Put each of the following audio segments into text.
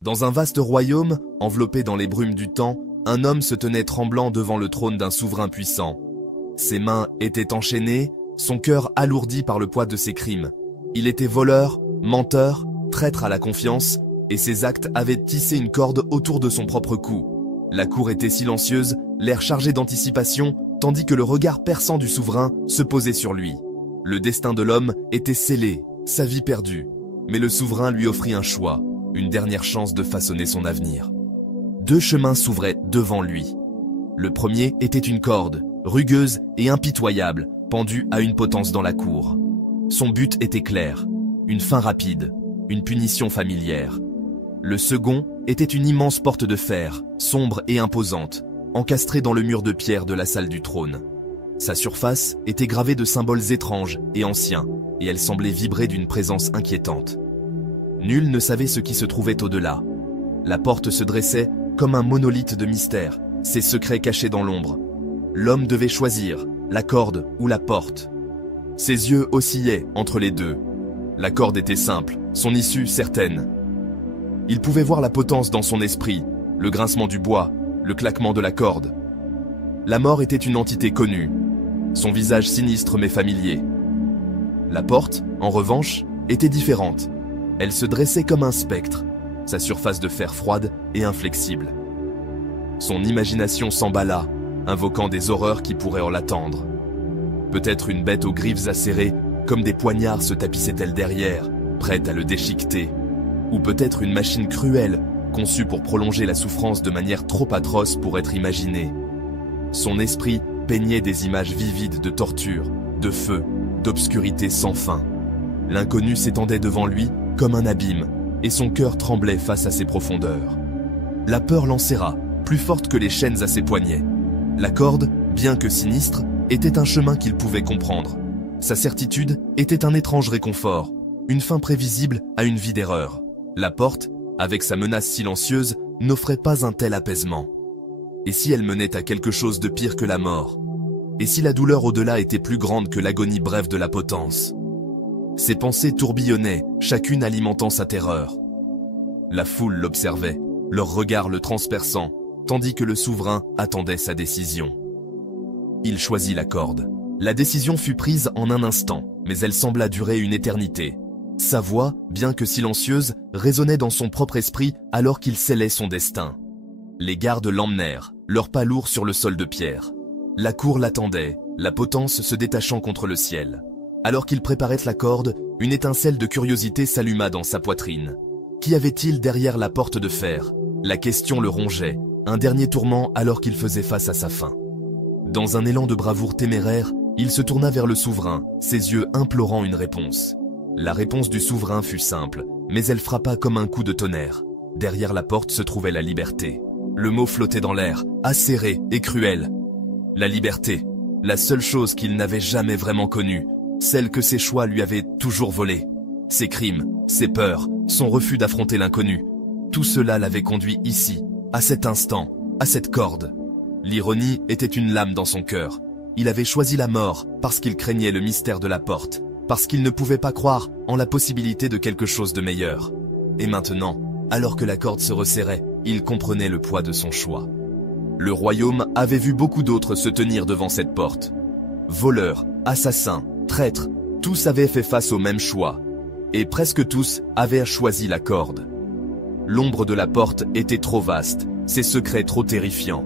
Dans un vaste royaume, enveloppé dans les brumes du temps, un homme se tenait tremblant devant le trône d'un souverain puissant. Ses mains étaient enchaînées, son cœur alourdi par le poids de ses crimes. Il était voleur, menteur, traître à la confiance, et ses actes avaient tissé une corde autour de son propre cou. La cour était silencieuse, l'air chargé d'anticipation, tandis que le regard perçant du souverain se posait sur lui. Le destin de l'homme était scellé, sa vie perdue. Mais le souverain lui offrit un choix, une dernière chance de façonner son avenir. Deux chemins s'ouvraient devant lui. Le premier était une corde, rugueuse et impitoyable, pendue à une potence dans la cour. Son but était clair, une fin rapide, une punition familière. Le second était une immense porte de fer, sombre et imposante, encastrée dans le mur de pierre de la salle du trône. Sa surface était gravée de symboles étranges et anciens, et elle semblait vibrer d'une présence inquiétante. Nul ne savait ce qui se trouvait au-delà. La porte se dressait comme un monolithe de mystère, ses secrets cachés dans l'ombre. L'homme devait choisir, la corde ou la porte. Ses yeux oscillaient entre les deux. La corde était simple, son issue certaine. Il pouvait voir la potence dans son esprit, le grincement du bois, le claquement de la corde. La mort était une entité connue, son visage sinistre mais familier. La porte, en revanche, était différente. Elle se dressait comme un spectre, sa surface de fer froide et inflexible. Son imagination s'emballa, invoquant des horreurs qui pourraient en l'attendre. Peut-être une bête aux griffes acérées, comme des poignards se tapissait-elle derrière, prête à le déchiqueter. Ou peut-être une machine cruelle, conçue pour prolonger la souffrance de manière trop atroce pour être imaginée. Son esprit peignait des images vivides de torture, de feu, d'obscurité sans fin. L'inconnu s'étendait devant lui comme un abîme, et son cœur tremblait face à ses profondeurs. La peur l'enserra, plus forte que les chaînes à ses poignets. La corde, bien que sinistre, était un chemin qu'il pouvait comprendre. Sa certitude était un étrange réconfort, une fin prévisible à une vie d'erreur. La porte, avec sa menace silencieuse, n'offrait pas un tel apaisement. Et si elle menait à quelque chose de pire que la mort? Et si la douleur au-delà était plus grande que l'agonie brève de la potence? Ses pensées tourbillonnaient, chacune alimentant sa terreur. La foule l'observait, leur regard le transperçant, tandis que le souverain attendait sa décision. Il choisit la corde. La décision fut prise en un instant, mais elle sembla durer une éternité. Sa voix, bien que silencieuse, résonnait dans son propre esprit alors qu'il scellait son destin. Les gardes l'emmenèrent, leurs pas lourds sur le sol de pierre. La cour l'attendait, la potence se détachant contre le ciel. Alors qu'il préparait la corde, une étincelle de curiosité s'alluma dans sa poitrine. Qu'y avait-il derrière la porte de fer? La question le rongeait, un dernier tourment alors qu'il faisait face à sa fin. Dans un élan de bravoure téméraire, il se tourna vers le souverain, ses yeux implorant une réponse. La réponse du souverain fut simple, mais elle frappa comme un coup de tonnerre. Derrière la porte se trouvait la liberté. Le mot flottait dans l'air, acéré et cruel. La liberté, la seule chose qu'il n'avait jamais vraiment connue, celle que ses choix lui avaient toujours volée. Ses crimes, ses peurs, son refus d'affronter l'inconnu, tout cela l'avait conduit ici, à cet instant, à cette corde. L'ironie était une lame dans son cœur. Il avait choisi la mort parce qu'il craignait le mystère de la porte, parce qu'il ne pouvait pas croire en la possibilité de quelque chose de meilleur. Et maintenant, alors que la corde se resserrait, il comprenait le poids de son choix. Le royaume avait vu beaucoup d'autres se tenir devant cette porte. Voleurs, assassins, traîtres, tous avaient fait face au même choix. Et presque tous avaient choisi la corde. L'ombre de la porte était trop vaste, ses secrets trop terrifiants.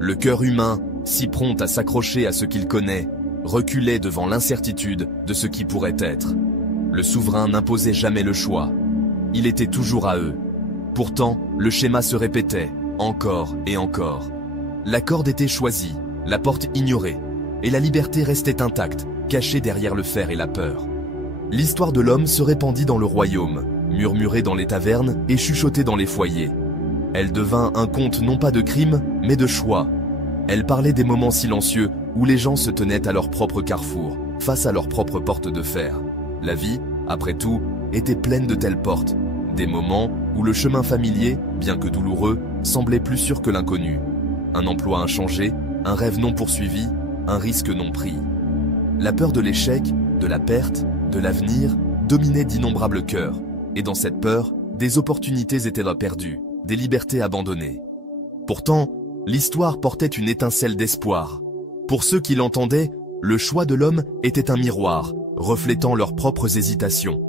Le cœur humain, si prompt à s'accrocher à ce qu'il connaît, reculait devant l'incertitude de ce qui pourrait être. Le souverain n'imposait jamais le choix. Il était toujours à eux. Pourtant, le schéma se répétait, encore et encore. La corde était choisie, la porte ignorée, et la liberté restait intacte, cachée derrière le fer et la peur. L'histoire de l'homme se répandit dans le royaume, murmurée dans les tavernes et chuchotée dans les foyers. Elle devint un conte non pas de crime, mais de choix. Elle parlait des moments silencieux où les gens se tenaient à leur propre carrefour, face à leur propre porte de fer. La vie, après tout, était pleine de telles portes, des moments où le chemin familier, bien que douloureux, semblait plus sûr que l'inconnu. Un emploi inchangé, un rêve non poursuivi, un risque non pris. La peur de l'échec, de la perte, de l'avenir, dominait d'innombrables cœurs, et dans cette peur, des opportunités étaient perdues, des libertés abandonnées. Pourtant, l'histoire portait une étincelle d'espoir. Pour ceux qui l'entendaient, le choix de l'homme était un miroir, reflétant leurs propres hésitations.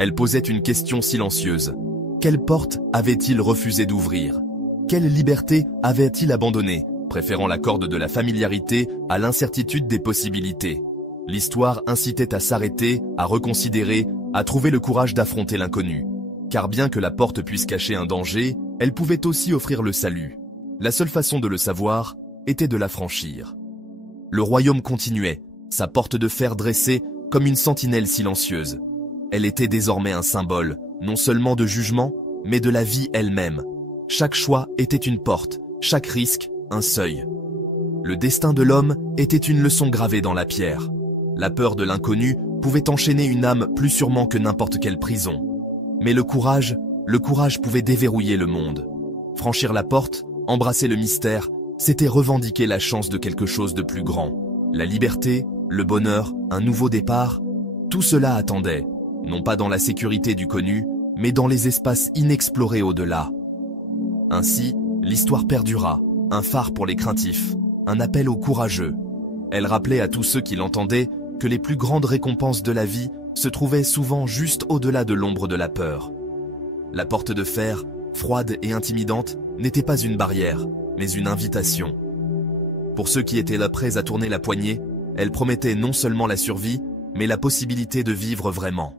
Elle posait une question silencieuse. Quelle porte avait-il refusé d'ouvrir? Quelle liberté avait-il abandonnée, préférant la corde de la familiarité à l'incertitude des possibilités? L'histoire incitait à s'arrêter, à reconsidérer, à trouver le courage d'affronter l'inconnu. Car bien que la porte puisse cacher un danger, elle pouvait aussi offrir le salut. La seule façon de le savoir était de la franchir. Le royaume continuait, sa porte de fer dressée comme une sentinelle silencieuse. Elle était désormais un symbole, non seulement de jugement, mais de la vie elle-même. Chaque choix était une porte, chaque risque, un seuil. Le destin de l'homme était une leçon gravée dans la pierre. La peur de l'inconnu pouvait enchaîner une âme plus sûrement que n'importe quelle prison. Mais le courage pouvait déverrouiller le monde. Franchir la porte, embrasser le mystère, c'était revendiquer la chance de quelque chose de plus grand. La liberté, le bonheur, un nouveau départ, tout cela attendait, non pas dans la sécurité du connu, mais dans les espaces inexplorés au-delà. Ainsi, l'histoire perdura, un phare pour les craintifs, un appel aux courageux. Elle rappelait à tous ceux qui l'entendaient que les plus grandes récompenses de la vie se trouvaient souvent juste au-delà de l'ombre de la peur. La porte de fer, froide et intimidante, n'était pas une barrière, mais une invitation. Pour ceux qui étaient là prêts à tourner la poignée, elle promettait non seulement la survie, mais la possibilité de vivre vraiment.